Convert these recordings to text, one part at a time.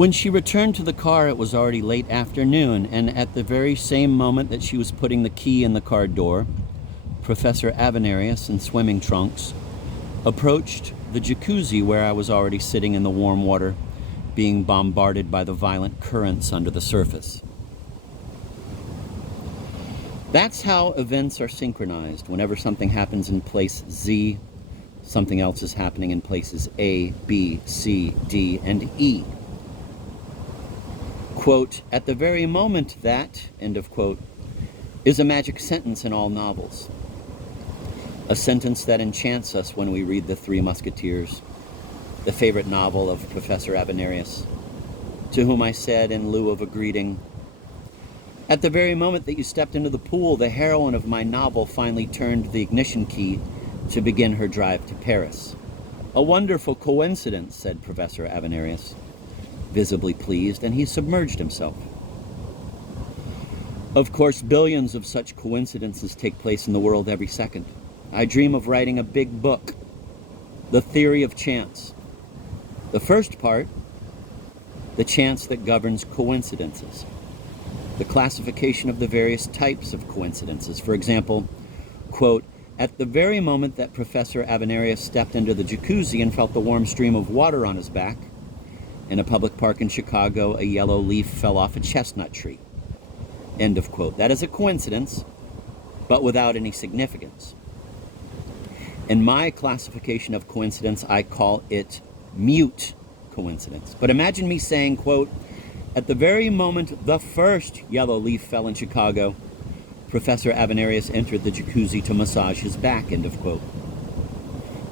When she returned to the car, it was already late afternoon, and at the very same moment that she was putting the key in the car door, Professor Avenarius, in swimming trunks, approached the jacuzzi where I was already sitting in the warm water, being bombarded by the violent currents under the surface. That's how events are synchronized. Whenever something happens in place Z, something else is happening in places A, B, C, D, and E. Quote, "At the very moment that," end of quote, is a magic sentence in all novels. A sentence that enchants us when we read The Three Musketeers, the favorite novel of Professor Avenarius, to whom I said in lieu of a greeting, "At the very moment that you stepped into the pool, the heroine of my novel finally turned the ignition key to begin her drive to Paris." "A wonderful coincidence," said Professor Avenarius, visibly pleased, and he submerged himself. Of course, billions of such coincidences take place in the world every second. I dream of writing a big book, The Theory of Chance. The first part, the chance that governs coincidences. The classification of the various types of coincidences. For example, quote, "At the very moment that Professor Avenarius stepped into the jacuzzi and felt the warm stream of water on his back, in a public park in Chicago, a yellow leaf fell off a chestnut tree." End of quote. That is a coincidence, but without any significance. In my classification of coincidence, I call it mute coincidence. But imagine me saying, quote, "At the very moment the first yellow leaf fell in Chicago, Professor Avenarius entered the jacuzzi to massage his back," end of quote.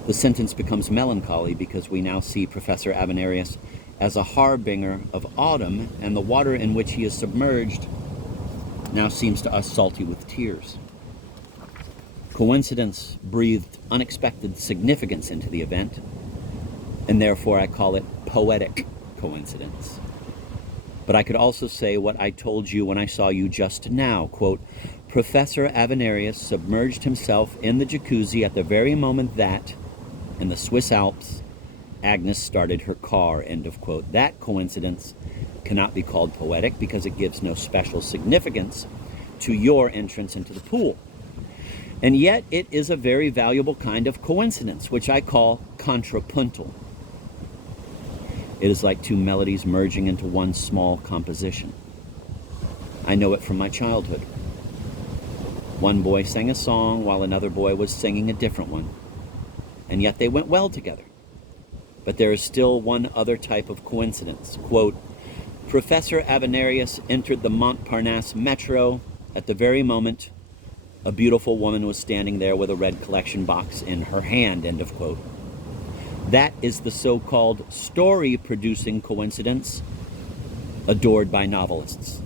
The sentence becomes melancholy because we now see Professor Avenarius as a harbinger of autumn, and the water in which he is submerged now seems to us salty with tears. Coincidence breathed unexpected significance into the event, and therefore I call it poetic coincidence. But I could also say what I told you when I saw you just now, quote, "Professor Avenarius submerged himself in the jacuzzi at the very moment that, in the Swiss Alps, Agnes started her car," end of quote. That coincidence cannot be called poetic because it gives no special significance to your entrance into the pool. And yet it is a very valuable kind of coincidence, which I call contrapuntal. It is like two melodies merging into one small composition. I know it from my childhood. One boy sang a song while another boy was singing a different one, and yet they went well together. But there is still one other type of coincidence. Quote, "Professor Avenarius entered the Montparnasse metro at the very moment a beautiful woman was standing there with a red collection box in her hand," end of quote. That is the so-called story-producing coincidence adored by novelists.